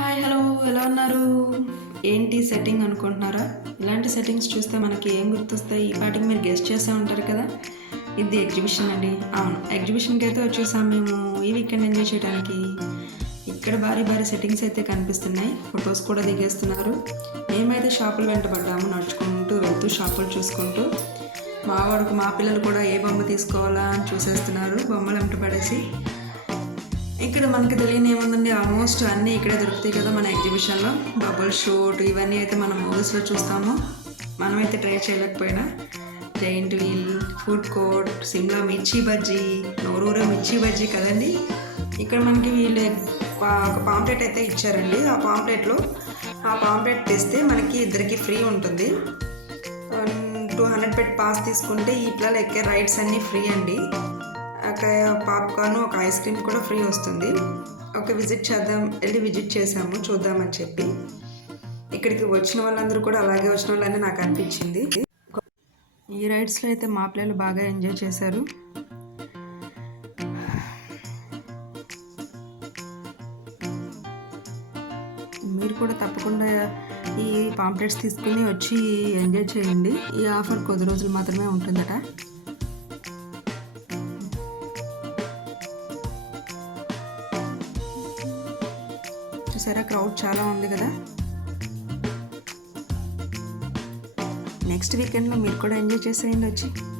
Hi hello ఎలా ఉన్నారు? ఏంటి సెట్టింగ్ అనుకుంటున్నారా? ఇలాంటి సెట్టింగ్స్ చూస్తే మనకి ఏం గుర్తొస్తాయి? ఈ పాటికి మీరు గెస్ట్ చేసే ఉంటారు కదా? ఇది ఎగ్జిబిషన్ అండి. అవును ఎగ్జిబిషన్కి అయితే వచ్చేసాం మేము ఈ వీకెండ్ ఎంజాయ్ చేయడానికి. ఇక్కడ భారీ భారీ సెట్టింగ్స్ అయితే కనిపిస్తున్నాయి. ఫొటోస్ కూడా దిగేస్తున్నారు. మేమైతే షాపులు వెంటబడ్డాము నడుచుకుంటూ వెళ్తూ షాపులు చూసుకుంటూ. మా వాడుకు మా పిల్లలు కూడా ఏ బొమ్మ తీసుకోవాలా అని చూసేస్తున్నారు. బొమ్మలు వెంట పడేసి. ఇక్కడ మనకి తెలియని ఏముందండి? ఆల్మోస్ట్ అన్నీ ఇక్కడే దొరుకుతాయి కదా మన ఎగ్జిబిషన్లో బబుల్ షూట్ ఇవన్నీ అయితే మనం మూవీస్లో చూస్తాము. మనమైతే ట్రై చేయలేకపోయినా. Giant wheel food court Shimla mirchi bajji నోరూర మిర్చి బజ్జీ కదండి? ఇక్కడ మనకి వీళ్ళు ఒక పాంప్లెట్ అయితే ఇచ్చారండి. ఆ పాంప్లెట్లో ఆ పాంప్లెట్ తెస్తే మనకి ఇద్దరికి ఫ్రీ ఉంటుంది. టూ హండ్రెడ్ పెట్ పాస్ తీసుకుంటే ఈ పిల్లలు ఎక్కే రైడ్స్ అన్నీ ఫ్రీ అండి. ఒక పాప్కార్న్ ఒక ఐస్ క్రీమ్ కూడా ఫ్రీ వస్తుంది. ఒక విజిట్ చేద్దాం వెళ్ళి విజిట్ చేసాము చూద్దామని చెప్పి. ఇక్కడికి వచ్చిన వాళ్ళందరూ కూడా అలాగే వచ్చిన వాళ్ళని నాకు అనిపించింది. ఈ రైడ్స్లో అయితే మా పిల్లలు బాగా ఎంజాయ్ చేశారు. మీరు కూడా తప్పకుండా ఈ పాంప్లెట్స్ తీసుకుని వచ్చి ఎంజాయ్ చేయండి. ఈ ఆఫర్ కొద్ది రోజులు మాత్రమే ఉంటుందట. చూసారా? క్రౌడ్ చాలా ఉంది కదా? నెక్స్ట్ వీకెండ్లో మీరు కూడా ఎంజాయ్ చేసేయండి వచ్చి.